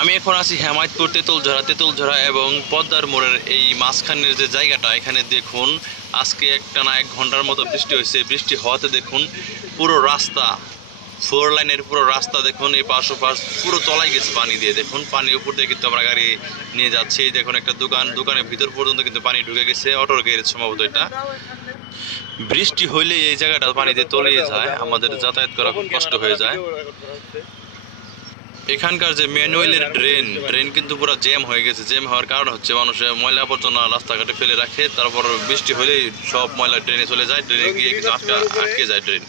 আমি এখন আছি হেমায়তপুর তেঁতুলঝরা এবং পদ্মার মোড়ের এই মাঝখানের যে জায়গাটা, এখানে দেখুন আজকে একটানা 1 ঘন্টার মতো বৃষ্টি হয়েছে। বৃষ্টি হওয়াতে দেখুন পুরো রাস্তা, 4 লাইনের পুরো রাস্তা দেখুন, এই পাশ ওপাশ পুরো তলায় গেছে পানি দিয়ে। দেখুন পানির উপর দিয়ে কিন্তু আমরা গাড়ি নিয়ে যাচ্ছি। দেখুন একটা দোকানের ভিতর পর্যন্ত কিন্তু পানি ঢুকে গেছে, অটোর গ্যারেজ সম্ভবত এটা। বৃষ্টি হইলে এই জায়গাটা পানি দিয়ে তলিয়ে যায়, আমাদের যাতায়াত করা খুব কষ্ট হয়ে যায়। এখানকার যে ম্যানুয়ালের ড্রেন কিন্তু পুরো জ্যাম হয়ে গেছে। জ্যাম হওয়ার কারণ হচ্ছে মানুষের ময়লা আবর্জনা রাস্তাঘাটে ফেলে রাখে, তারপর বৃষ্টি হলেই সব ময়লা ড্রেনে চলে যায়, ড্রেনে গিয়ে কিন্তু আটকে যায় ড্রেন।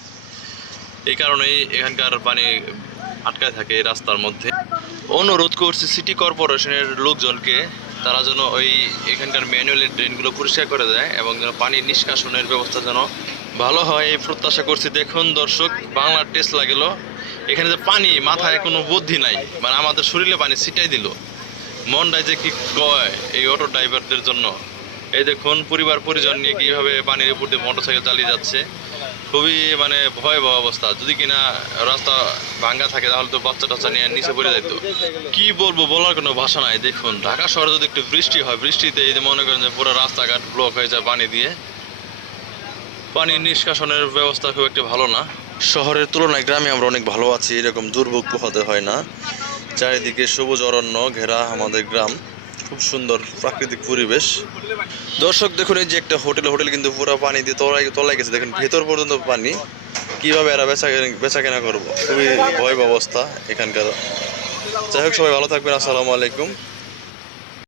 এই কারণেই এখানকার পানি আটকায় থাকে এই রাস্তার মধ্যে। অনুরোধ করছি সিটি কর্পোরেশনের লোকজনকে, তারা যেন এখানকার ম্যানুয়ালের ড্রেনগুলো পরিষ্কার করে দেয় এবং যেন পানির নিষ্কাশনের ব্যবস্থা যেন ভালো হয়, এই প্রত্যাশা করছি। দেখুন দর্শক, বাংলার টেস্ট লাগলো। এখানে যে পানি, মাথায় কোনো বুদ্ধি নাই, মানে আমাদের শরীরে পানি ছিটাই দিল। মনটাই যে কি কয় এই অটো ড্রাইভারদের জন্য। এই দেখুন পরিবার পরিজন নিয়ে কীভাবে পানির উপর দিয়ে মোটরসাইকেল চালিয়ে যাচ্ছে। খুবই মানে ভয়াবহ অবস্থা। যদি কিনা রাস্তা ভাঙ্গা থাকে তাহলে তো বাচ্চা টাচ্চা নিয়ে নিচে পড়ে যেত। কি বলবো, বলার কোনো ভাষা নাই। দেখুন ঢাকা শহরে যদি একটু বৃষ্টি হয়, বৃষ্টিতে এই যে মনে করেন যে পুরো রাস্তাঘাট ব্লক হয়ে যায় পানি দিয়ে। পানির নিষ্কাশনের ব্যবস্থা খুব একটা ভালো না। শহরের তুলনায় গ্রামে আমরা অনেক ভালো আছি, এরকম দুর্ভোগ পোহাতে হয় না। চারিদিকে সবুজ অরণ্য ঘেরা আমাদের গ্রাম, খুব সুন্দর প্রাকৃতিক পরিবেশ। দর্শক দেখুন, এই যে একটা হোটেল কিন্তু পুরো পানি দিয়ে তলায় গেছে। দেখুন ভেতর পর্যন্ত পানি। কিভাবে এরা বেচা কেনা করবো, খুবই ভয়াবহ অবস্থা এখানকার। যাই হোক, সবাই ভালো থাকবেন। আসসালামু আলাইকুম।